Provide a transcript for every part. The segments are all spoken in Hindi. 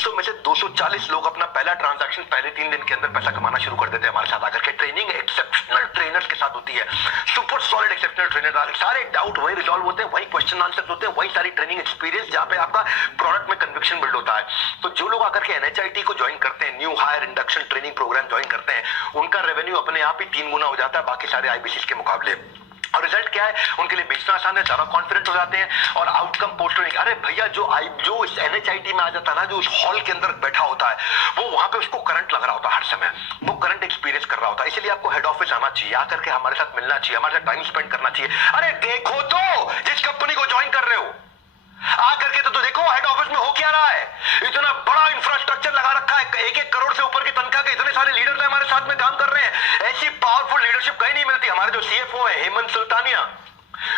300 में से 240 लोग अपना पहला ट्रांजैक्शन पहले 3 दिन के अंदर पैसा कमाना शुरू कर देते हैं हमारे साथ आकर के। ट्रेनिंग एक्सेप्शनल ट्रेनर्स के साथ होती है, सुपर सॉलिड एक्सेप्शनल ट्रेनर, सारे डाउट वही रिजॉल्व होते हैं, वही क्वेश्चन आंसर होते हैं, वही सारी ट्रेनिंग एक्सपीरियंस जहां पे आपका प्रोडक्ट में कन्विक्शन बिल्ड होता है। तो जो लोग आकर के NHIT को ज्वाइन करते हैं, new hire induction training programme join करते हैं, उनका रेवेन्यू अपने आप ही 3 गुना हो जाता है बाकी सारे IBCs के मुकाबले। और रिजल्ट क्या है, उनके लिए बेचना आसान है, ज्यादा कॉन्फिडेंट हो जाते हैं और आउटकम पोस्ट होने। अरे भैया जो इस NHIT में आ जाता है ना, जो उस हॉल के अंदर बैठा होता है, वो वहां पे उसको करंट लग रहा होता है हर समय, वो करंट एक्सपीरियंस कर रहा होता है। इसलिए आपको हेड ऑफिस आना चाहिए, आकर के हमारे साथ मिलना चाहिए, हमारे साथ टाइम स्पेंड करना चाहिए। अरे देखो तो जिस कंपनी को ज्वाइन कर रहे हो आकर के तो देखो हेड ऑफिस में हो क्या रहा है। इतना बड़ा इंफ्रास्ट्रक्चर लगा रखा है, 1-1 करोड़ से ऊपर की तनख्वाह के इतने सारे लीडर्स हमारे साथ में काम कर रहे हैं। ऐसी पावरफुल लीडरशिप कहीं नहीं मिलती। हमारे जो CFO है हेमंत सुल्तानिया,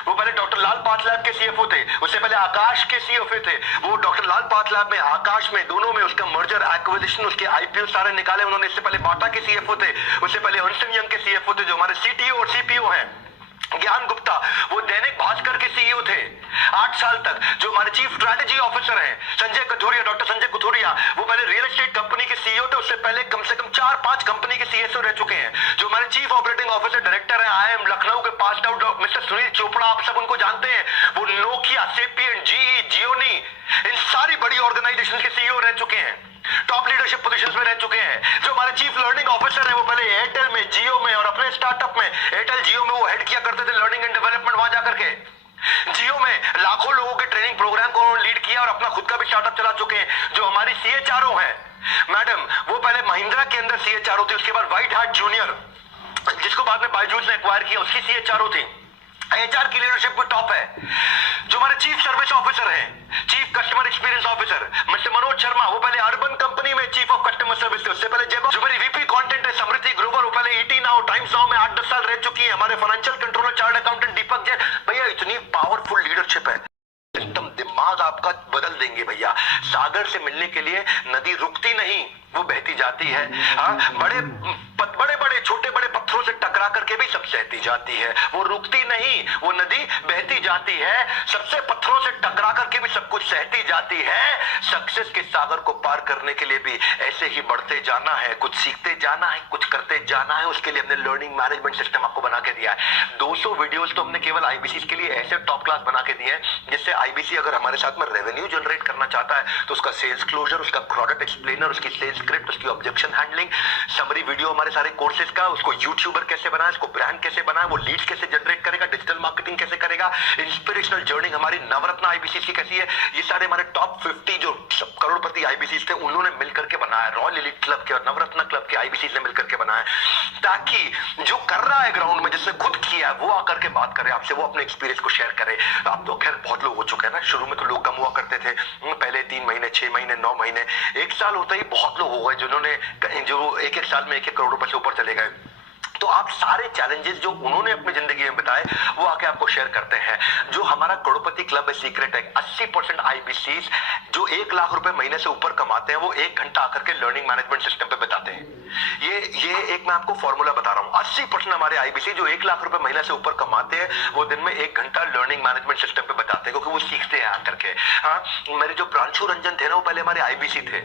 वो पहले डॉक्टर लाल पाथलैब के CFO थे, उससे पहले आकाश के CFO थे। वो डॉक्टर लाल पाथलैब में आकाश में दोनों में उसका मर्जर एक्विजिशन, उसके IPO सारे निकाले उन्होंने। इससे पहले बाटा के CFO थे, उससे पहले अर्नस्ट एंड यंग के CFO थे, जो हमारे CTO और CPO हैं। ज्ञान गुप्ता वो दैनिक भास्कर के CEO थे 8 साल तक। जो हमारे चीफ स्ट्रैटेजी ऑफिसर हैं संजय कथुरिया, डॉक्टर संजय कथुरिया, वो पहले रियल एस्टेट कंपनी के CEO थे, उससे पहले कम से कम 4-5 कंपनी के CSO रह चुके हैं। जो हमारे चीफ ऑपरेटिंग ऑफिसर डायरेक्टर हैं IIM लखनऊ के pass out mister Sunil Chopra, आप सब उनको जानते हैं, वो नोकिया, सेपियन, GE, जियोनी, इन सारी बड़ी ऑर्गेनाइजेशन के CEO रह चुके हैं, टॉप लीडरशिप पोजीशंस में रह चुके हैं। जो हमारे चीफ लर्निंग ऑफिसर है वो पहले एयरटेल में, जियो में और अपने स्टार्टअप में, एयरटेल जियो में वो हेड किया करते थे लर्निंग एंड डेवलपमेंट। वहां जाकर के जियो में लाखों लोगों के ट्रेनिंग प्रोग्राम को उन्होंने लीड किया और अपना खुद का भी स्टार्टअप चला चुके हैं। जो हमारी CHRO है मैडम, वो पहले महिंद्रा के अंदर CHRO थी, उसके बाद व्हाइट हार्ट जूनियर, जिसको बाद में बायजूस ने एक्वायर किया, उसकी CHRO थी। HR की लीडरशिप भी टॉप है। जो हमारे चीफ सर्विस ऑफिसर हैं, chief customer experience officer mister Manoj Sharma, वो पहले अर्बन कंपनी में चीफ ऑफ कस्टमर सर्विस थे, उससे पहले जो मेरी VP कंटेंट है समृद्धि ग्रोवर, वो पहले ET नाउ, टाइम्स नाउ में 8-10 साल रह चुकी है। हमारे फाइनेंशियल कंट्रोलर चार्ट अकाउंटेंट दीपक जैन, भैया इतनी पावरफुल लीडरशिप है, एकदम दिमाग आपका बदल देंगे भैया। सागर से मिलने के लिए नदी रुकती नहीं, वो बहती जाती है। बड़े बड़े छोटे बड़े पत्थरों से टकरा करके भी सब सहती जाती है, वो रुकती नहीं, वो नदी बहती जाती है। सबसे पत्थरों से टकरा करके भी सब कुछ सहती जाती है। सक्सेस के सागर को पार करने के लिए भी ऐसे ही बढ़ते जाना है, कुछ सीखते जाना है, कुछ करते जाना है। उसके लिए हमने लर्निंग मैनेजमेंट सिस्टम आपको बना के दिया है। 200 वीडियोस तो हमने केवल IBCs के लिए ऐसे टॉप क्लास बना के दिए हैं, जिससे IBC अगर हमारे साथ में रेवेन्यू जनरेट करना चाहता है तो उसका सेल्स क्लोजर, उसका प्रोडक्ट एक्सप्लेनर, उसकी सेल्स स्क्रिप्ट, उसकी ऑब्जेक्शन हैंडलिंग, समरी वीडियो हमारे सारे कोर्सेज का, उसको यूट्यूबर कैसे बनाए, उसको ब्रांड कैसे बनाए, वो लीड्स कैसे जनरेट करेगा, डिजिटल मार्केटिंग कैसे करेगा, इंस्पिरेशनल जर्नी हमारी नवरत्न IBCs की कैसी है, ये सारे हमारे टॉप 50 जो करोड़पति IBCs थे उन्होंने मिलकर के बनाया। रॉयल एलीट क्लब के और नवरत्न क्लब के IBCs ने मिलकर के बनाया, ताकि जो कर रहा है ग्राउंड में, जिसने खुद किया है, वो आकर के बात करे आपसे, वो अपने एक्सपीरियंस को शेयर करे। अब तो खैर बहुत लोग हो चुके हैं ना, शुरू में तो लोग कम हुआ करते थे, पहले 3 महीने, 6 महीने, 9 महीने, 1 साल होता ही बहुत लोग हो गए जिन्होंने जो 1-1 साल में 1-1 करोड़ रुपए से ऊपर चले गए। तो आप सारे चैलेंजेस जो उन्होंने अपनी जिंदगी में बताए वो आके आपको शेयर करते हैं। जो हमारा करोड़पति क्लब है सीक्रेट है, 80% IBCs जो 1 लाख रुपए महीने से ऊपर कमाते हैं वो 1 घंटा आकर के लर्निंग मैनेजमेंट सिस्टम पे बताते हैं। ये एक मैं आपको फॉर्मूला बता रहा हूं, 80% हमारे IBC जो 1 लाख रुपए महीने से ऊपर कमाते हैं वो दिन में 1 घंटा लर्निंग मैनेजमेंट सिस्टम पे बताते हैं, क्योंकि वो सीखते हैं आकर के। हाँ, मेरे जो प्रांशु रंजन थे ना, वो पहले हमारे IBC थे,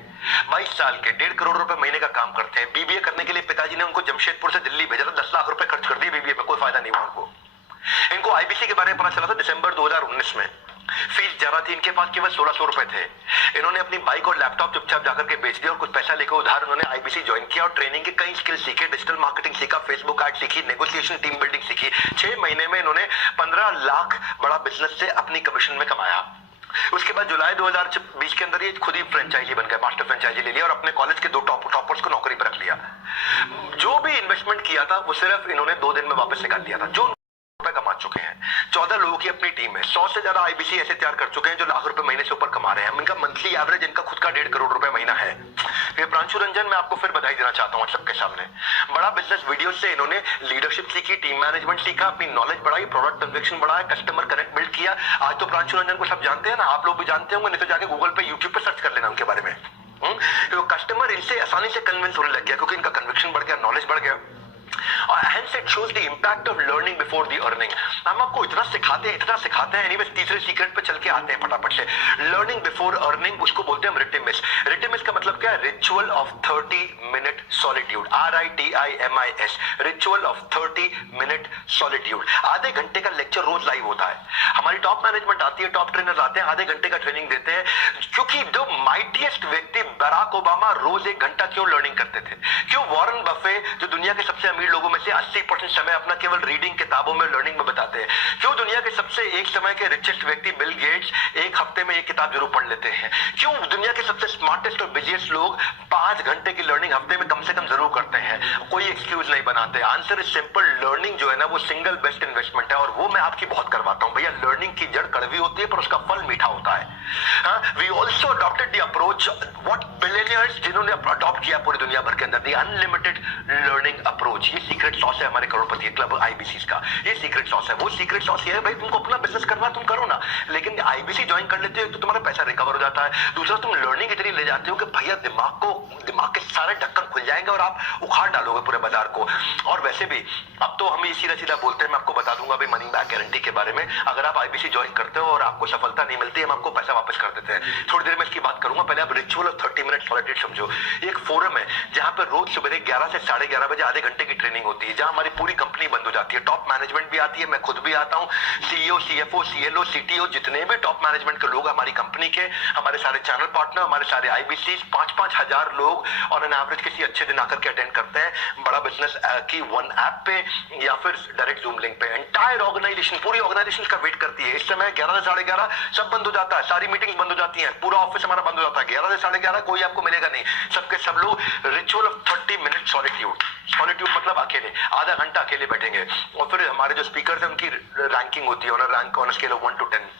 22 साल के, 1.5 करोड़ रुपए महीने का काम करते हैं। BBA करने के लिए पिताजी ने उनको जमशेदपुर से दिल्ली भेजा था, 10 लाख रुपए खर्च कर दिए BBA में, कोई फायदा नहीं हुआ उनको। इनको IBC के बारे में पता चला था दिसंबर 2019 में। फीस ज्यादा थी इनके पास, केवल 1600 रुपए थे। इन्होंने अपनी बाइक और लैपटॉप चुपचाप जाकर के बेच दिया और कुछ पैसा लेकर उधार उन्होंने IBC ज्वाइन किया और ट्रेनिंग के कई स्किल सीखे, डिजिटल मार्केटिंग सीखा, फेसबुक एड सीखी, नेगोशिएशन, टीम बिल्डिंग सीखी। 6 महीने में इन्होंने 15 लाख बड़ा बिजनेस से अपनी कमीशन में कमाया। उसके बाद जुलाई 2020 के अंदर ये खुद ही फ्रेंचाइजी बन गया, मास्टर फ्रेंचाइजी ले लिया और अपने कॉलेज के 2 टॉपर्स को नौकरी पर रख लिया। जो भी इन्वेस्टमेंट किया था वो सिर्फ इन्होंने 2 दिन में वापस निकाल लिया था। जो रुपए कमा चुके हैं, 14 लोगों की अपनी टीम है, 100 से ज्यादा IBC ऐसे तैयार कर चुके हैं जो लाख रुपए महीने से ऊपर कमा रहे हैं। इनका मंथली एवरेज इनका खुद का 1.5 करोड़ रुपए महीना है। ये प्रांशु रंजन, मैं आपको फिर बधाई देना चाहता हूँ सबके सामने। बड़ा बिजनेस वीडियो से इन्होंने लीडरशिप सीखी, टीम मैनेजमेंट सीखा, अपनी नॉलेज बढ़ाई, प्रोडक्ट कन्विक्शन बढ़ाया, कस्टमर कनेक्ट बिल्ड किया। आज तो प्रांशु रंजन को सब जानते हैं ना, आप लोग भी जानते होंगे, नहीं तो जाके गूगल पे, यूट्यूब पे सर्च कर लेना उनके बारे में। तो कस्टमर इनसे आसानी से कन्विंस होने लग गया क्योंकि इनका कन्विक्शन बढ़ गया, नॉलेज बढ़ गया। Hence it shows the impact of learning before the earning. हम आपको इतना सिखाते हैं एनीवेज तीसरे सीक्रेट पे चल के आते हैं फटाफट से। लर्निंग बिफोर अर्निंग, उसको बोलते हैं हम रिटिमिस। रिटिमिस का मतलब क्या है? Ritual of 30 minute solitude, RITIMIS, ritual of 30 minute solitude. आधे घंटे का लेक्चर रोज लाइव होता है। हमारी टॉप मैनेजमेंट आती है, टॉप ट्रेनर्स आते हैं, आधे घंटे का ट्रेनिंग देते हैं। क्योंकि जो माइटीएस्ट व्यक्ति बराक ओबामा रोज 1 घंटा क्यों लर्निंग करते थे? क्यों वॉरेन बफे जो दुनिया के सबसे अमीर लोगों में से 80% समय अपना केवल रीडिंग, किताबों में, लर्निंग में बताते हैं? क्यों दुनिया के सबसे एक समय के रिचेस्ट व्यक्ति बिल गेट्स एक हफ्ते में एक किताब जरूर पढ़ लेते हैं? क्यों दुनिया के सबसे स्मार्टेस्ट और बिजिएस्ट लोग 5 घंटे की लर्निंग हफ्ते में कम से कम जरूर करते हैं? कोई एक्सक्यूज नहीं बनाते। आंसर इज सिंपल, लर्निंग जो है ना वो सिंगल बेस्ट इन्वेस्टमेंट है, और वो मैं आपकी बहुत करवाता हूं भैया। लर्निंग की जड़ कड़वी होती है पर उसका फल मीठा होता है। We also adopted the approach what billionaires जिन्होंने अडॉप्ट किया पूरी दुनिया भर के अंदर, द अनलिमिटेड लर्निंग अप्रोच। ये सीक्रेट सॉस है हमारे करोड़पति क्लब आईबीसी का, ये सीक्रेट सॉस है। वो सीक्रेट सॉस ये है भाई, तुमको अपना बिजनेस करना तुम करो ना, लेकिन आईबीसी ज्वाइन कर लेते हो तो तुम्हारा पैसा रिकवर हो जाता है। दूसरा, तुम लर्निंग इतनी ले जाते हो कि भैया दिमाग के सारे ढक्कन खुल जाएंगे और आप उखाड़ डालोगे पूरे बाजार को। और वैसे भी अब तो हम ये सीधा बोलते हैं, मैं आपको बता दूंगा भाई मनी बैक गारंटी के बारे में। अगर आप आईबीसी ज्वाइन करते हो और आपको सफलता नहीं मिलती, हम आपको पैसा वापस कर देते हैं। थोड़ी देर में इसकी बात करूंगा, पहले आप रिचुअल ऑफ 30 मिनट सॉलिट्यूड समझो। एक फोरम है जहां पर रोज सुबह 11 से 11:30 बजे आधे घंटे की ट्रेनिंग होती है, जहां हमारी पूरी कंपनी बंद हो जाती है। टॉप मैनेजमेंट भी आती है, मैं खुद भी आता हूं, सीईओ, सीएफओ, सीएलओ, सीटीओ, जितने भी टॉप मैनेजमेंट के लोग हमारी कंपनी के, हमारे सारे चैनल पार्टनर, हमारे सारे आईबीसी, 5-5 हजार लोग और एन एवरेज किसी अच्छे दिन आकर के अटेंड करते हैं। बड़ा बिजनेस की वन ऐप पे या फिर डायरेक्ट जूम लिंक पे। एंटायर ऑर्गेनाइजेशन, पूरी ऑर्गेनाइजेशन का वेट करती है। इस समय 11 से 11:30 सब बंद हो जाता है, सारी मीटिंग्स बंद हो जाती हैं, पूरा ऑफिस हमारा बंद हो जाता है। 11 से 11:30 कोई आपको मिलेगा नहीं, सबके सब लोग ritual of 30 minute solitude. Solitude मतलब अकेले, आधा घंटा अकेले बैठेंगे। और फिर हमारे जो स्पीकर है उनकी रैंकिंग होती है, ऑन स्केल ऑफ 1 to 10।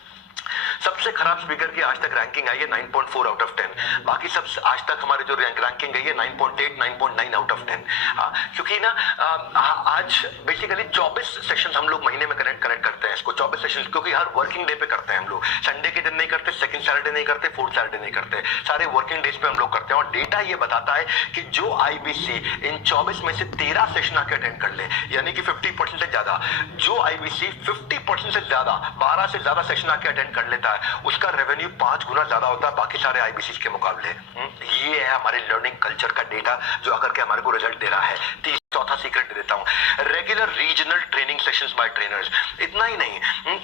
सबसे खराब स्पीकर की आज तक रैंकिंग आई है 9.4 आउट ऑफ 10। बाकी सब आज तक हमारे जो रैंकिंग गई है 9.8, 9.9 आउट ऑफ 10। क्योंकि ना आज बेसिकली 24 सेशंस हम लोग महीने में कनेक्ट करते हैं इसको, 24 सेशंस, क्योंकि हर वर्किंग डे पे करते हैं हम लोग। संडे के दिन नहीं करते, सेकंड सैटरडे नहीं करते, फोर्थ सैटरडे नहीं करते, सारे वर्किंग डेज पे हम लोग करते हैं। और डेटा ये बताता है कि जो आईबीसी इन 24 में से 13 सेशन आके अटेंड कर ले, यानी कि 50% से ज्यादा, जो आईबीसी 50% से ज्यादा 12 से ज्यादा सेशन आके अटेंड कर लेता है, उसका रेवेन्यू 5 गुना ज्यादा होता है बाकी सारे आईबीसी के मुकाबले। ये है हमारे लर्निंग कल्चर का डेटा जो आकर के हमारे को रिजल्ट दे रहा है। चौथा सीक्रेट दे देता हूं, regular regional training sessions bye trainers. इतना ही नहीं,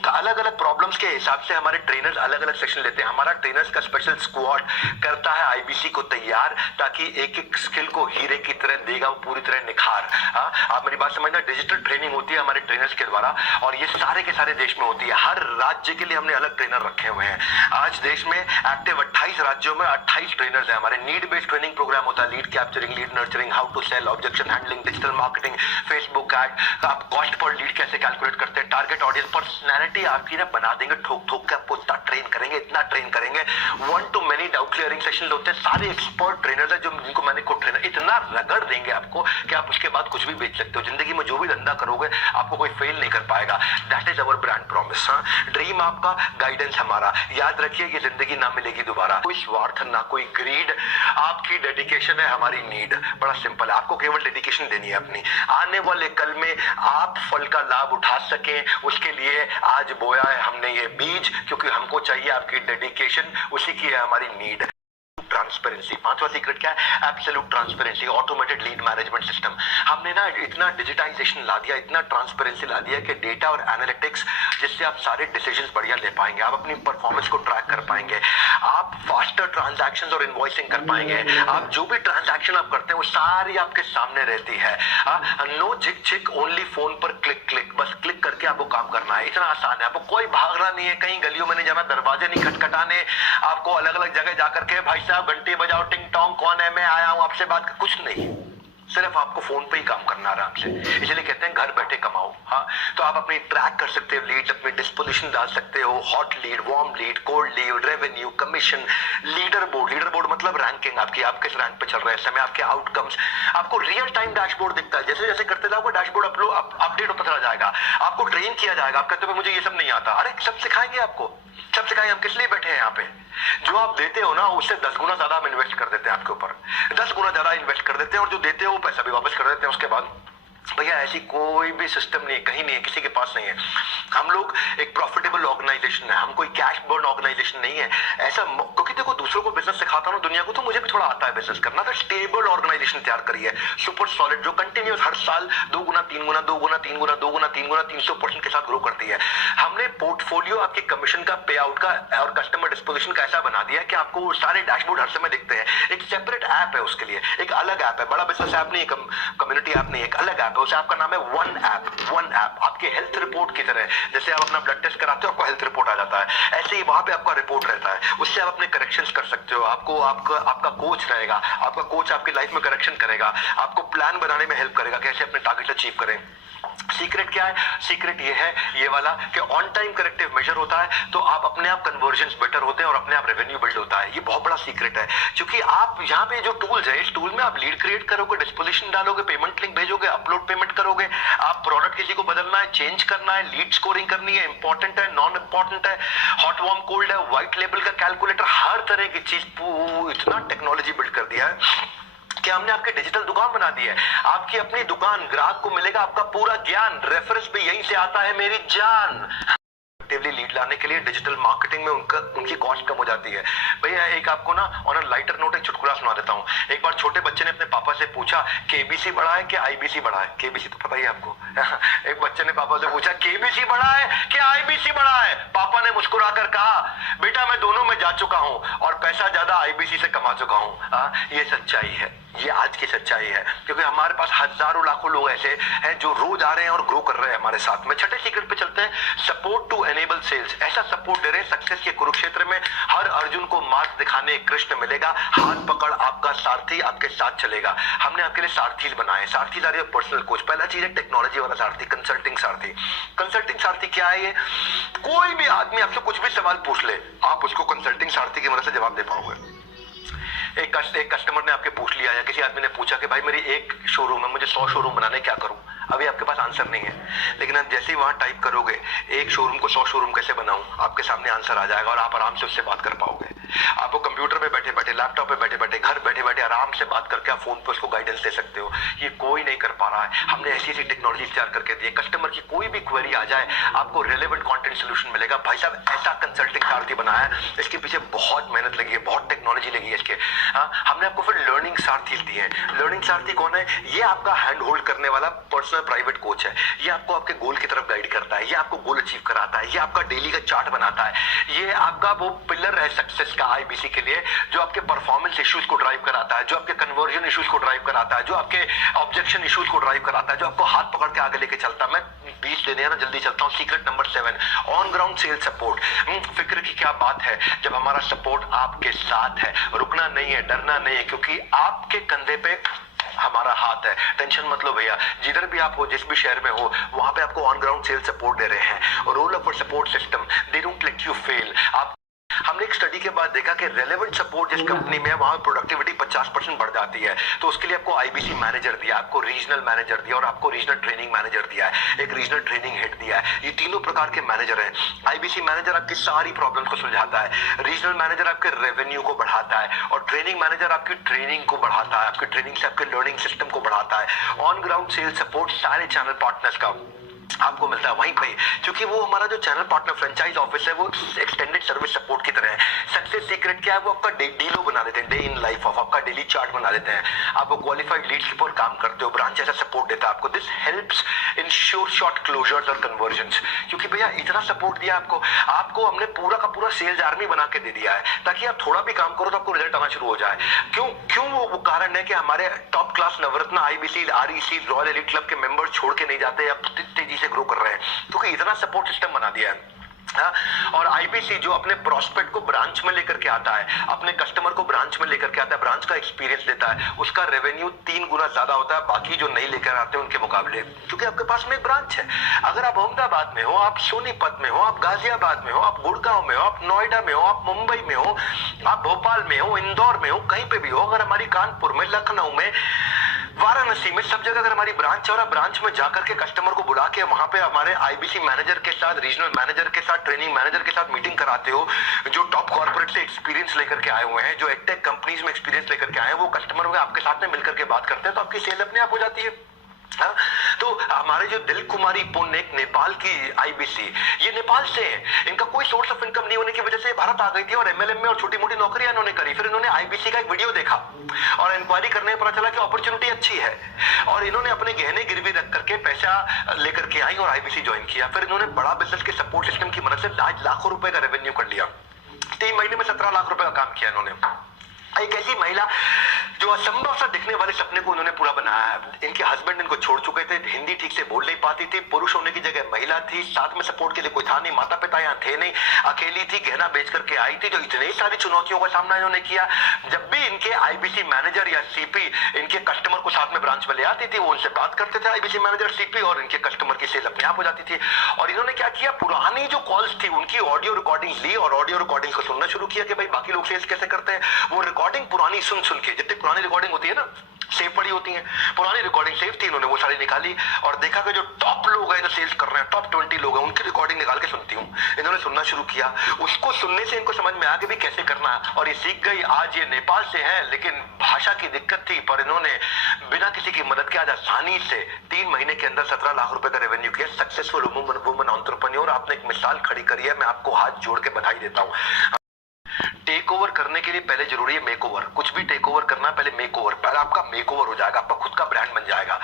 अलग अलग प्रॉब्लम्स के हिसाब से हमारे ट्रेनर्स अलग अलग सेशन लेते हैं। हमारा ट्रेनर्स का स्पेशल स्क्वाड करता है आईबीसी को तैयार, ताकि एक एक स्किल को हीरे की तरह देगा वो पूरी तरह निखार। आप मेरी बात समझना, डिजिटल ट्रेनिंग होती है हमारे ट्रेनर्स के द्वारा, और ये सारे के सारे देश में होती है। हर राज्य के लिए हमने अलग ट्रेनर रखे हुए हैं। आज देश में एक्टिव 28 राज्यों में 28 ट्रेनर्स हैं हमारे। नीड बेस्ड ट्रेनिंग प्रोग्राम होता है, lead capturing, lead nurturing, how to sell, objection handling, digital marketing, Facebook ad, आप कॉस्ट पर लीड कैसे कैलकुलेट करते हैं, टारगेट ऑडियंस, पर्सनैलिटी आपकी ना बना देंगे, ठोक के आपको इतना ट्रेन करेंगे, इतना ट्रेन करेंगे। 1 to many doubt clearing session होते हैं, सारे एक्सपर्ट ट्रेनर्स हैं जो जिनको मैंने को ट्रेनर इतना रगड़ देंगे आपको कि आप उसके बाद कुछ भी बेच सकते हो। जिंदगी में जो भी धंधा करोगे आपको कोई फेल नहीं कर पाएगा। That is our brand promise. Dream आपका, गाइडेंस हमारा। याद रखिए ये जिंदगी ना मिलेगी दोबारा। कोई स्वार्थ ना कोई ग्रीड, आपकी डेडिकेशन है हमारी नीड। बड़ा सिंपल है, आपको केवल डेडिकेशन देनी है अपनी। आने वाले कल में आप फल का लाभ उठा सकें, उसके लिए आज बोया है हमने ये बीज, क्योंकि हमको चाहिए आपकी डेडिकेशन, उसी की है हमारी नीड। ट्रांसपेरेंसी, पांचवा सीक्रेट क्या है? Absolute transparency, automated lead management system. हमने ना इतना डिजिटाइजेशन ला दिया, इतना ट्रांसपेरेंसी ला दिया कि डेटा और एनालिटिक्स, जिससे आप सारे डिसीजंस बढ़िया ले पाएंगे, आप अपनी परफॉर्मेंस को ट्रैक कर पाएंगे, आप फास्टर ट्रांजैक्शंस और इनवॉइसिंग कर पाएंगे। आप जो भी ट्रांजैक्शन आप करते हैं वो सारी आपके सामने रहती है। नो झिक झिक, ओनली फोन पर क्लिक क्लिक, बस क्लिक करके आपको काम करना है। इतना आसान है, आपको कोई भागना नहीं है, कहीं गलियों में नहीं जाना, दरवाजे नहीं खटखटाने, आपको अलग अलग जगह जाकर के भाई साहब घंटी बजाओ, टिंग टोंग, कौन है, मैं आया हूं आपसे बात कर, कुछ नहीं, सिर्फ आपको फोन पे ही काम करना आराम से। इसलिए कहते हैं घर बैठे कमाओ। हाँ, तो आप अपनी ट्रैक कर सकते हो लीड्स, अपनी डिस्पोजिशन डाल सकते हो, hot lead, warm lead, cold lead, revenue, commission, leader board मतलब रैंकिंग आपकी, आप किस रैंक पे चल रहे हैं इस समय, आपके आउटकम्स, आपको रियल टाइम डैशबोर्ड दिखता है। जैसे जैसे करते जाओगे डैशबोर्ड अपडेट होता चला जाएगा, आपको ट्रेन किया जाएगा। आप कहते हो मुझे ये सब नहीं आता, अरे सब सिखाएंगे आपको, सब सिखाएंगे। हम किस लिए बैठे हैं यहाँ पे? जो आप देते हो ना उससे 10 गुना ज्यादा हम इन्वेस्ट कर देते हैं आपके ऊपर, 10 गुना ज्यादा इन्वेस्ट कर देते हैं, और जो देते हो वो पैसा भी वापस कर देते हैं उसके बाद। भैया ऐसी कोई भी सिस्टम नहीं है, कहीं नहीं है, किसी के पास नहीं है। हम लोग एक प्रॉफिटेबल ऑर्गेनाइजेशन है, हम कोई कैश बर्न ऑर्गेनाइजेशन नहीं है ऐसा। क्योंकि देखो दूसरों को बिजनेस सिखाता हूँ दुनिया को, तो मुझे भी थोड़ा आता है बिजनेस करना। तो स्टेबल ऑर्गेनाइजेशन तैयार करी है, सुपर सॉलिड, जो कंटिन्यूस हर साल 2 गुना 3 गुना 2 गुना 3 गुना 2 गुना 3 गुना 300% के साथ ग्रो करती है। हमने पोर्टफोलियो आपके कमीशन का, पे आउट का और कस्टमर डिस्पोजिशन का ऐसा बना दिया है कि आपको सारे डैशबोर्ड हर समय दिखते हैं। एक सेपरेट ऐप है उसके लिए, एक अलग ऐप है, बड़ा बिजनेस ऐप नहीं, कम्युनिटी ऐप नहीं, एक अलग ऐप है। उस ऐप का नाम है वन ऐप। वन ऐप आपके हेल्थ रिपोर्ट की तरह, जैसे आप अपना ब्लड टेस्ट कराते हो आपको हेल्थ रिपोर्ट आ जाता है, ऐसे ही वहां पे आपका रिपोर्ट रहता है। उससे आप अपने करेक्शंस कर सकते हो। आपको आपका कोच रहेगा, आपका कोच आपकी लाइफ में करेक्शन करेगा, आपको प्लान बनाने में हेल्प करेगा कैसे अपने टारगेट अचीव करें। सीक्रेट क्या है? सीक्रेट ये है, ये वाला, कि ऑन टाइम करेक्टिव मेजर होता है तो आप अपने आप कन्वर्जन्स बेटर होते हैं और अपने आप रेवेन्यू बिल्ड होता है। ये बहुत बड़ा सीक्रेट है, क्योंकि आप यहाँ पे जो टूल्स है, इस टूल में आप लीड क्रिएट करोगे, डिस्पोजिशन डालोगे, पेमेंट लिंक भेजोगे, अपलोड पेमेंट करोगे, आप प्रोडक्ट किसी को बदलना है, चेंज करना है, लीड स्कोरिंग करनी है, इंपॉर्टेंट है, नॉन इंपॉर्टेंट है, हॉट वार्म कोल्ड है, व्हाइट लेबल का कैलकुलेटर, हर तरह की चीज, इतना टेक्नोलॉजी बिल्ड कर दिया है कि हमने आपकी डिजिटल दुकान बना दी है। आपकी अपनी दुकान, ग्राहक को मिलेगा आपका पूरा ज्ञान, रेफरेंस भी यहीं से आता है मेरी जान। लीड लाने के लिए डिजिटल मार्केटिंग में उनकी कॉस्ट कम हो जाती है। भैया एक आपको ना ऑन अ लाइटर नोट एक चुटकुला सुना देता हूँ। एक बार छोटे बच्चे ने अपने पापा से पूछा केबीसी बड़ा है कि आईबीसी बड़ा है? केबीसी तो पता ही है आपको। एक बच्चे ने पापा से पूछा केबीसी बड़ा है कि आईबीसी बड़ा है? पापा ने मुस्कुराकर कहा बेटा मैं दोनों में जा चुका हूँ और पैसा ज्यादा आईबीसी से कमा चुका हूँ। ये सच्चाई है, ये आज की सच्चाई है, क्योंकि हमारे पास हजारों लाखों लोग ऐसे हैं जो रोज आ रहे हैं और ग्रो कर रहे हैं हमारे साथ में। छठे सीक्रेट पे चलते हैं, सपोर्ट टू एनेबल सेल्स। ऐसा सपोर्ट दे रहे हैं सक्सेस के कुरुक्षेत्र में हर अर्जुन को मार्ग दिखाने कृष्ण मिलेगा, हाथ पकड़ आपका सारथी आपके साथ चलेगा। हमने आपके लिए सारथी बनाए, सारथी आ रही है पर्सनल कोच। पहला चीज है टेक्नोलॉजी वाला सारथी, कंसल्टिंग सारथी। कंसल्टिंग सारथी क्या है? ये कोई भी आदमी आपसे कुछ भी सवाल पूछ ले, आप उसको कंसल्टिंग सारथी की मदद से जवाब दे पाओगे। एक कस्टमर ने आपके पूछ लिया, या किसी आदमी ने पूछा कि भाई मेरी एक शोरूम है, मुझे 100 शोरूम बनाने, क्या करूं? अभी आपके पास आंसर नहीं है, लेकिन आप जैसे ही वहां टाइप करोगे एक शोरूम को 100 शोरूम कैसे बनाऊं, आपके सामने आंसर आ जाएगा और आप आराम से उससे बात कर पाओगे। आपको कंप्यूटर पे बैठे बैठे, लैपटॉप पे बैठे बैठे, घर बैठे बैठे आराम से बात करके आप फोन पे उसको गाइडेंस दे सकते हो। ये कोई नहीं कर पा रहा है। हमने ऐसी ऐसी टेक्नोलॉजी तैयार करके दी है, कस्टमर की कोई भी क्वेरी आ जाए आपको रेलेवेंट कंटेंट सोल्यूशन मिलेगा। भाई साहब ऐसा कंसल्टिंग सारथी बनाया है, इसके पीछे बहुत मेहनत लगी है, बहुत टेक्नोलॉजी लगी है इसके। हमने आपको फिर लर्निंग सारथी दिए हैं। लर्निंग सारथी कौन है? ये आपका हैंड होल्ड करने वाला पर्सनल प्राइवेट कोच है। ये आपको आपके गोल की तरफ गाइड करता है, ये आपको गोल अचीव कराता है, ये आपका डेली का चार्ट बनाता है, ये आपका वो पिलर है सक्सेस का आईबीसी के लिए, जो आपके परफॉर्मेंस इश्यूज को ड्राइव कराता है, जो आपके कन्वर्जन इश्यूज को ड्राइव कराता है, जो आपके ऑब्जेक्शन इश्यूज को ड्राइव कराता है, जो आपको हाथ पकड़ के आगे लेके चलता है। मैं 20 देने हैं ना, जल्दी चलता हूँ। Secret number 7, on ground sales support. फिक्र की क्या बात है जब हमारा सपोर्ट आपके साथ है। रुकना नहीं है, डरना नहीं है, क्योंकि आपके कंधे पे हमारा हाथ है। टेंशन मत लो भैया, जिधर भी आप हो, जिस भी शहर में हो, वहां पे आपको ऑन ग्राउंड सेल्स सपोर्ट दे रहे हैं। Role of support system, they don't let you fail. आप हमने एक स्टडी के बाद देखा कि रेलेवेंट सपोर्ट जिस कंपनी में है वहां प्रोडक्टिविटी 50% बढ़ जाती है। तो उसके लिए आपको आईबीसी मैनेजर दिया, आपको रीजनल मैनेजर दिया और आपको रीजनल ट्रेनिंग मैनेजर दिया है, एक रीजनल ट्रेनिंग हेड दिया है। ये तीनों प्रकार के मैनेजर हैं। आईबीसी मैनेजर आपकी सारी प्रॉब्लम्स को सुलझाता है, रीजनल मैनेजर आपके रेवेन्यू को बढ़ाता है और ट्रेनिंग मैनेजर आपकी ट्रेनिंग को बढ़ाता है, आपकी ट्रेनिंग से आपके लर्निंग सिस्टम को बढ़ाता है। ऑन ग्राउंड सेल्स सपोर्ट सारे चैनल पार्टनर्स का आपको मिलता है वहीं पे, क्योंकि वो हमारा जो चैनल पार्टनर फ्रेंचाइज ऑफिस है वो एक्सटेंडेड सर्विस सपोर्ट की तरह है। सक्सेस सीक्रेट क्या है? वो आपका डीलो बना देते हैं, डे इन लाइफ ऑफ, आपका डेली चार्ट बना देते हैं। आपको क्वालिफाइड लीड्स के ऊपर काम करते हो, ब्रांच ऐसा सपोर्ट देता है आपको। This helps ensure short closures और कन्वर्जन्स। क्योंकि भैया इतना सपोर्ट दिया आपको हमने पूरा का पूरा सेल्स आर्मी बना के दे दिया है, ताकि आप थोड़ा भी काम करो तो आपको रिजल्ट आना शुरू हो जाए। क्यों वो कारण है कि हमारे top class Navratna, IBC, REC, royal elite club के मेंबर छोड़ के नहीं जाते या तेजी से ग्रो कर रहे हैं, क्योंकि इतना सपोर्ट सिस्टम बना दिया है। और आईबीसी जो अपने प्रोस्पेक्ट को ब्रांच में लेकर के आता है, अपने कस्टमर को ब्रांच में लेकर के आता है, ब्रांच का एक्सपीरियंस देता है, उसका रेवेन्यू 3 गुना ज्यादा होता है बाकी जो नहीं लेकर आते हैं उनके मुकाबले, क्योंकि आपके पास में एक ब्रांच है। अगर आप अहमदाबाद में हो, आप सोनीपत में हो, आप गाजियाबाद में हो, आप गुड़गांव में हो, आप नोएडा में हो, आप मुंबई में हो, आप भोपाल में हो, इंदौर में हो, कहीं पे भी हो, अगर हमारी कानपुर में, लखनऊ में, वाराणसी में, सब जगह अगर हमारी ब्रांच है और ब्रांच में जाकर के कस्टमर को बुला के वहां पे हमारे आईबीसी मैनेजर के साथ, रीजनल मैनेजर के साथ, ट्रेनिंग मैनेजर के साथ मीटिंग कराते हो, जो टॉप कॉर्पोरेट से एक्सपीरियंस लेकर के आए हुए हैं, जो एडटेक कंपनीज में एक्सपीरियंस लेकर के आए हैं, वो कस्टमर में आपके साथ में मिलकर के बात करते हैं, तो आपकी सेल अपने आप हो जाती है। हाँ? तो हमारे जो दिल कुमारी पुण्य नेपाल की आईबीसी, ये नेपाल से है, इनका कोई सोर्स ऑफ इनकम नहीं होने की वजह से भारत आ गई थी और एमएलएम में और छोटी मोटी नौकरियां इन्होंने करी। फिर इन्होंने आईबीसी का एक वीडियो देखा और इंक्वायरी करने पर पता चला कि अपॉर्चुनिटी अच्छी है और इन्होंने अपने गहने गिरवी रख करके पैसा लेकर के आई और आईबीसी ज्वाइन किया। फिर इन्होंने बड़ा बिजनेस के सपोर्ट सिस्टम की मदद से लाखों रुपए का रेवेन्यू कर लिया। 3 महीने में 17 लाख रुपए का काम किया इन्होंने। एक ऐसी महिला जो असंभव सा दिखने वाले सपने को उन्होंने पूरा बनाया है। इनके हस्बैंड इनको छोड़ चुके थे, हिंदी ठीक से बोल नहीं पाती थी, पुरुष होने की जगह महिला थी, साथ में सपोर्ट के लिए कोई था नहीं, माता पिता यहाँ थे नहीं, अकेली थी, गहना बेच करके आई थी। तो इतनी सारी चुनौतियों का सामना इन्होंने किया। जब भी इनके आईबीसी मैनेजर या सीपी इनके कस्टमर को साथ में ब्रांच में ले आती थी, वो उनसे बात करते थे आईबीसी मैनेजर सीपी, और इनके कस्टमर की सेल अपने आप हो जाती थी। और इन्होंने क्या किया, पुरानी जो कॉल्स थी उनकी ऑडियो रिकॉर्डिंग ली और ऑडियो रिकॉर्डिंग को सुनना शुरू किया कि भाई बाकी लोग सेल्स कैसे करते हैं। वो रिकॉर्डिंग पुरानी सुन के, जितनी पुरानी रिकॉर्डिंग होती है ना, सेव पड़ी होती है, पुरानी रिकॉर्डिंग सेव थी, इन्होंने वो सारी निकाली और देखा कि जो टॉप लोग हैं जो सेल्स कर रहे हैं, टॉप 20 लोग हैं, उनकी रिकॉर्डिंग निकाल के सुनती हूँ। इन्होंने सुनना शुरू किया, उसको सुनने से इनको समझ में आ गया भी कैसे करना है और ये सीख गई। आज ये नेपाल से है लेकिन भाषा की दिक्कत थी, पर इन्होंने बिना किसी की मदद के आज आसानी से 3 महीने के अंदर 17 लाख रुपए का रेवेन्यू किया। Successful woman entrepreneur. आपने एक मिसाल खड़ी करी है, मैं आपको हाथ जोड़ के बधाई देता हूँ। टेक ओवर करने के लिए पहले जरूरी है मेक ओवर। कुछ भी टेक ओवर करना है पहले मेक ओवर, पहले आपका मेक ओवर हो जाएगा, आपका खुद का ब्रांड बन जाएगा।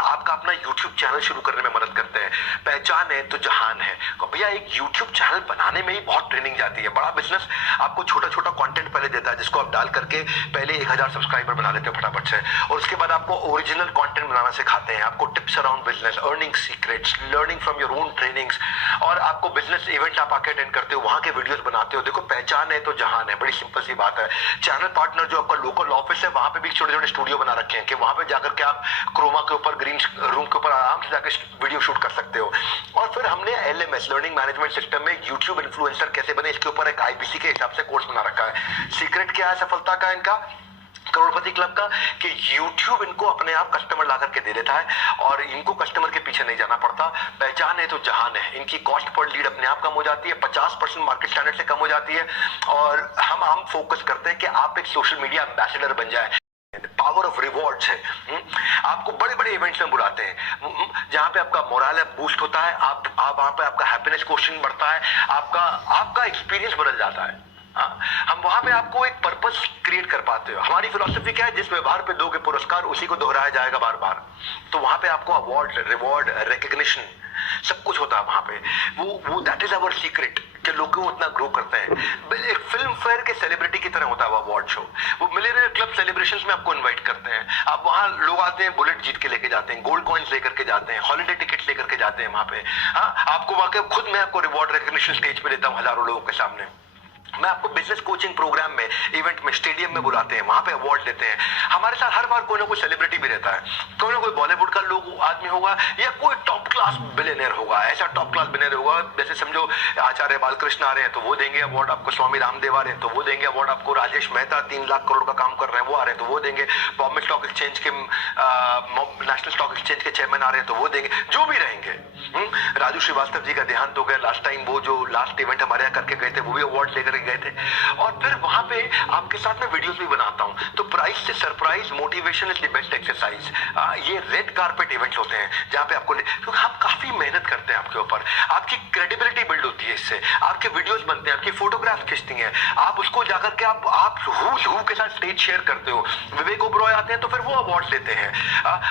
आपका अपना यूट्यूब चैनल शुरू करने में मदद करते हैं। पहचान है तो जहान है। तो भैया एक यूट्यूब चैनल बनाने में ही बहुत ट्रेनिंग जाती है। बड़ा बिजनेस आपको छोटा छोटा कंटेंट पहले देता है जिसको आप डाल करके पहले 1000 सब्सक्राइबर बना लेते हो फटाफट से, और उसके बाद आपको ओरिजिनल कंटेंट बनाना सिखाते हैं, आपको tips around business, earning secrets, learning from your own trainings, और आपको बिजनेस इवेंट आप आके अटेंड करते हो, वहां के वीडियोस बनाते हो। देखो पहचान है तो जहान है, बड़ी सिंपल सी बात है। चैनल पार्टनर जो आपका लोकल ऑफिस है वहां पे भी छोटे छोटे स्टूडियो बना रखे हैं कि वहां पे जाकर के आप क्रोमा के ऊपर, ग्रीन रूम के ऊपर आराम से जाकर वीडियो शूट कर सकते हो। और फिर हमने एलएमएस, लर्निंग मैनेजमेंट सिस्टम में यूट्यूब इन्फ्लुएंसर कैसे बने, इसके ऊपर एक आईबीसी के हिसाब से कोर्स बना रखा है। सीक्रेट क्या है सफलता का इनका, करोड़पति क्लब का, कि YouTube इनको अपने आप कस्टमर ला करके दे देता है और इनको कस्टमर के पीछे नहीं जाना पड़ता। पहचान है तो जहान है। इनकी कॉस्ट पर लीड अपने आप कम हो जाती है, 50% मार्केट स्टैंडर्ड से कम हो जाती है। और हम फोकस करते हैं कि आप एक सोशल मीडिया एम्बेसडर बन जाए। पावर ऑफ रिवॉर्ड्स है। आपको बड़े बड़े इवेंट्स में बुलाते हैं जहां पे आपका मोरल बूस्ट होता है, आप वहां पे आपका हैप्पीनेस क्वेश्चन बढ़ता है, आपका एक्सपीरियंस बदल जाता है। हम वहां पे आपको एक पर्पस क्रिएट कर पाते हो। हमारी फिलॉसफी क्या है, जिस व्यवहार पे दोगे पुरस्कार उसी को दोहराया जाएगा बार बार। तो वहां पे आपको अवार्ड, रिवॉर्ड, रिकग्निशन सब कुछ होता है वहां पे। वो दैट इज आवर सीक्रेट कि लोग क्यों उतना ग्रो करते हैं। एक फिल्म फेयर के सेलिब्रिटी की तरह होता है वो अवार्ड शो। वो मिलियनेयर क्लब सेलिब्रेशंस में आपको इनवाइट करते हैं, आप वहां लोग आते हैं, बुलेट जीत के लेके जाते हैं, गोल्ड कॉइन्स लेकर के जाते हैं, हॉलिडे टिकट लेकर के जाते हैं वहां पे। आपको वहां के खुद मैं आपको रिवॉर्ड रिकग्निशन स्टेज पे देता हूँ हजारों लोगों के सामने। मैं आपको बिजनेस कोचिंग प्रोग्राम में, इवेंट में, स्टेडियम में बुलाते हैं, वहां पे अवार्ड देते हैं। हमारे साथ हर बार कोई ना कोई सेलिब्रिटी भी रहता है, कोई ना कोई बॉलीवुड का लोग आदमी होगा या कोई टॉप क्लास बिलियनर होगा। ऐसा टॉप क्लास बिलियनर होगा जैसे समझो आचार्य बालकृष्ण आ रहे हैं तो वो देंगे अवार्ड आपको, स्वामी रामदेव आ रहे हैं तो वो देंगे अवार्ड आपको, राजेश मेहता 3 लाख करोड़ का काम कर रहे हैं वो आ रहे हैं तो वो देंगे, बॉम्बे स्टॉक एक्सचेंज के नेशनल स्टॉक एक्सचेंज के चेयरमैन आ रहे हैं तो वो देंगे, जो भी रहेंगे। राजू श्रीवास्तव जी का देहांत हो गया लास्ट टाइम, वो जो लास्ट इवेंट हमारे यहाँ करके गए थे वो भी अवार्ड लेकर गए थे। और फिर वहां पे आपके साथ में वीडियोस भी बनाता हूं। तो प्राइस से surprise, motivation is the best exercise. ये रेड कारपेट इवेंट्स होते हैं जहां पे आपको, क्योंकि आप काफी मेहनत करते हैं आपके ऊपर, आपकी क्रेडिबिलिटी बिल्ड होती है इससे, आपके वीडियोस बनते हैं, आपकी फोटोग्राफ खींचती हैं, आप उसको जाकर के आप हु के साथ स्टेज शेयर करते हो। विवेक ओबरॉय आते हैं तो फिर वो अवार्ड लेते हैं,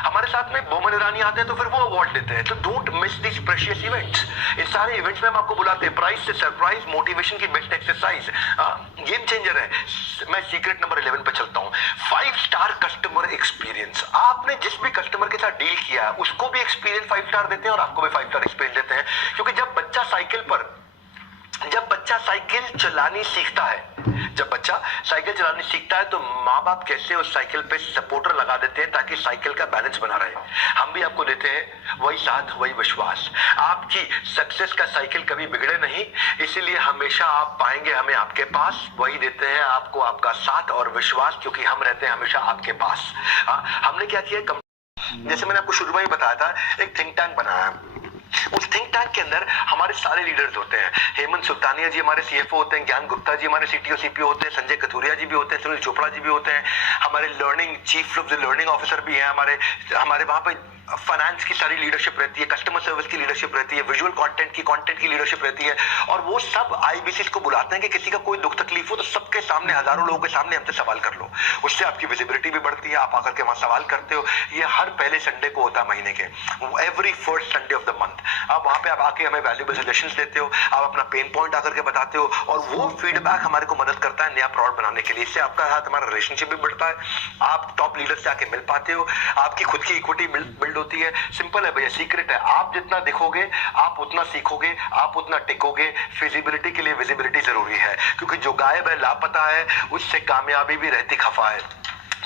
हमारे साथ में बोमन ईरानी आते हैं तो फिर वो अवार्ड लेते हैं। तो don't miss this precious events. इन सारे इवेंट्स में हम आपको बुलाते हैं, प्राइस से सरप्राइज, मोटिवेशन की बेस्ट एक्सरसाइज, गेम चेंजर है। मैं सीक्रेट नंबर 11 पे चलता हूं, 5 स्टार कस्टमर एक्सपीरियंस। आपने जिस भी कस्टमर के साथ डील किया है उसको भी एक्सपीरियंस 5 स्टार देते हैं और आपको भी 5 स्टार एक्सपीरियंस देते हैं। क्योंकि जब बच्चा साइकिल चलानी सीखता है, जब बच्चा साइकिल चलानी सीखता है तो माँ बाप कैसे उस साइकिल पे सपोर्टर लगा देते हैं ताकि साइकिल का बैलेंस बना रहे। हम भी आपको देते हैं वही साथ, वही विश्वास। आपकी सक्सेस का साइकिल कभी बिगड़े नहीं, इसीलिए हमेशा आप पाएंगे हमें आपके पास। वही देते हैं आपको आपका साथ और विश्वास, क्योंकि हम रहते हैं हमेशा आपके पास। हमने क्या किया, जैसे मैंने आपको शुरू में ही बताया था, एक थिंक टैंक बनाया। उस थिंक टैंक के अंदर हमारे सारे लीडर्स होते हैं। हेमंत सुल्तानिया जी हमारे सीएफओ होते हैं, ज्ञान गुप्ता जी हमारे सीटीओ सीपीओ होते हैं, संजय कथुरिया जी भी होते हैं, सुनील चोपड़ा जी भी होते हैं, हमारे learning chief of the learning officer भी हैं, हमारे वहां पे फाइनेंस की सारी लीडरशिप रहती है, कस्टमर सर्विस की लीडरशिप रहती है, विजुअल कंटेंट की लीडरशिप रहती है, और वो सब आईबीसी को बुलाते हैं कि किसी का कोई दुख तकलीफ हो तो सबके सामने, हजारों लोगों के सामने हमसे सवाल कर लो। उससे आपकी विजिबिलिटी भी बढ़ती है, आप आकर के वहां सवाल करते हो। ये हर पहले संडे को होता है महीने के, every first Sunday off the month. आप वहां पे आप आके हमें वैल्यूएबल सजेशंस देते हो, आप अपना पेन पॉइंट आकर के बताते हो, और वो फीडबैक हमारे को मदद करता है नया प्रोडक्ट बनाने के लिए। इससे आपका साथ हमारा रिलेशनशिप भी बढ़ता है, आप टॉप लीडर से आके मिल पाते हो, आपकी खुद की इक्विटी बिल्ड होती है। सिंपल है भैया, सीक्रेट है, आप जितना दिखोगे आप उतना सीखोगे, आप उतना टिकोगे। फिजिबिलिटी के लिए विजिबिलिटी जरूरी है, क्योंकि जो गायब है, लापता है, उससे कामयाबी भी रहती खफा है,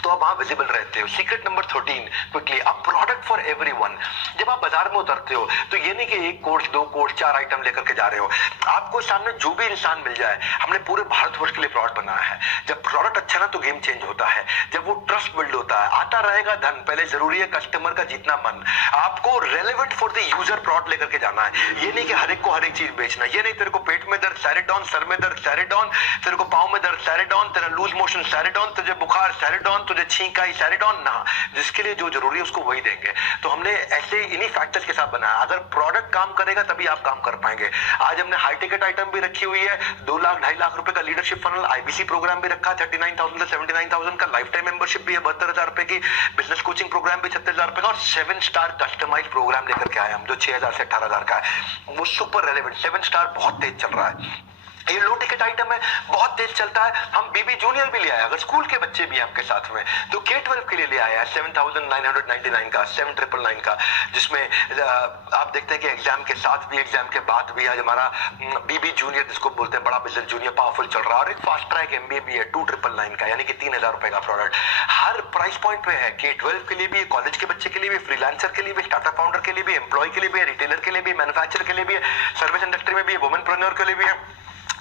तो आप वहां विजिबल रहते हो। Secret number 13 quickly, a product for everyone. जब आप बाजार में उतरते हो तो ये नहीं कि एक कोर्स, दो कोर्स, 4 आइटम लेकर के जा रहे हो, आपको सामने जो भी इंसान मिल जाए। हमने पूरे भारतवर्ष के लिए प्रोडक्ट बनाया है। जब प्रोडक्ट अच्छा ना तो गेम चेंज होता है, जब वो ट्रस्ट बिल्ड होता है, आता रहेगा धन। पहले जरूरी है कस्टमर का जीतना मन। आपको relevant for the user product लेकर के जाना है। ये नहीं कि हर एक को हर एक चीज बेचना। ये नहीं तेरे को पेट में दर्द सैरिडॉन, सर में दर्द सैरिडॉन, तेरे को पांव में दर्द सैरिडॉन, तेरा लूज मोशन सैरिडॉन, तुझे बुखार सैरिडॉन, तुझे छींक आई सैरिडॉन ना। जिसके लिए जो जरूरी है उसको वही देंगे। तो हमने ऐसे इन्हीं फैक्टर्स के साथ बनाया। अगर प्रोडक्ट काम करेगा तभी आप काम कर पाएंगे। आज हमने हाई टिकट आइटम भी रखी हुई है, 2 लाख 2.5 लाख रुपए का लीडरशिप फनल, आईबीसी प्रोग्राम भी रखा 39,000 से 79,000 का, लाइफ टाइम मेंबरशिप भी है 72,000 रुपए की, बिजनेस कोचिंग प्रोग्राम भी 36,000 रुपए का, और 7 स्टार कस्टमाइज प्रोग्राम लेकर के आए हम जो 6,000 से 18,000 का है। वो सुपर रेलेवेंट 7 स्टार बहुत तेज चल रहा है। ये लो टिकट आइटम है, बहुत तेज चलता है। हम बीबी जूनियर भी ले आए, अगर स्कूल के बच्चे भी हैं आपके साथ में तो K-12 के लिए ले आया है 7,999 का, 7,999 का, जिसमें आप देखते हैं कि एग्जाम के साथ भी, एग्जाम के बाद भी आज हमारा बीबी जूनियर जिसको बोलते हैं बड़ा बिजनेस जूनियर पावरफुल चल रहा है। और एक फास्ट ट्रैक MBA भी है 2,999 का, यानी कि 3,000 रुपए का प्रोडक्ट हर प्राइस पॉइंट पे है। K-12 के लिए भी, कॉलेज के बच्चे के लिए भी, फ्रीलांसर के लिए भी, स्टार्टअप फाउंडर के लिए भी, एम्प्लॉय के लिए भी, रिटेलर के लिए भी, मैन्युफैक्चरर के लिए भी, सर्विस इंडस्ट्री में भी, वुमेनप्रेन्योर के लिए भी है।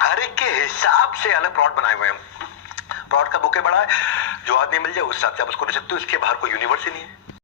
हर एक के हिसाब से अलग प्रोडक्ट बनाए हुए हैं। प्रोडक्ट का बुके बड़ा है, जो आदमी मिल जाए उस हिसाब से आप उसको दे सकते हो। इसके बाहर कोई यूनिवर्स ही नहीं है।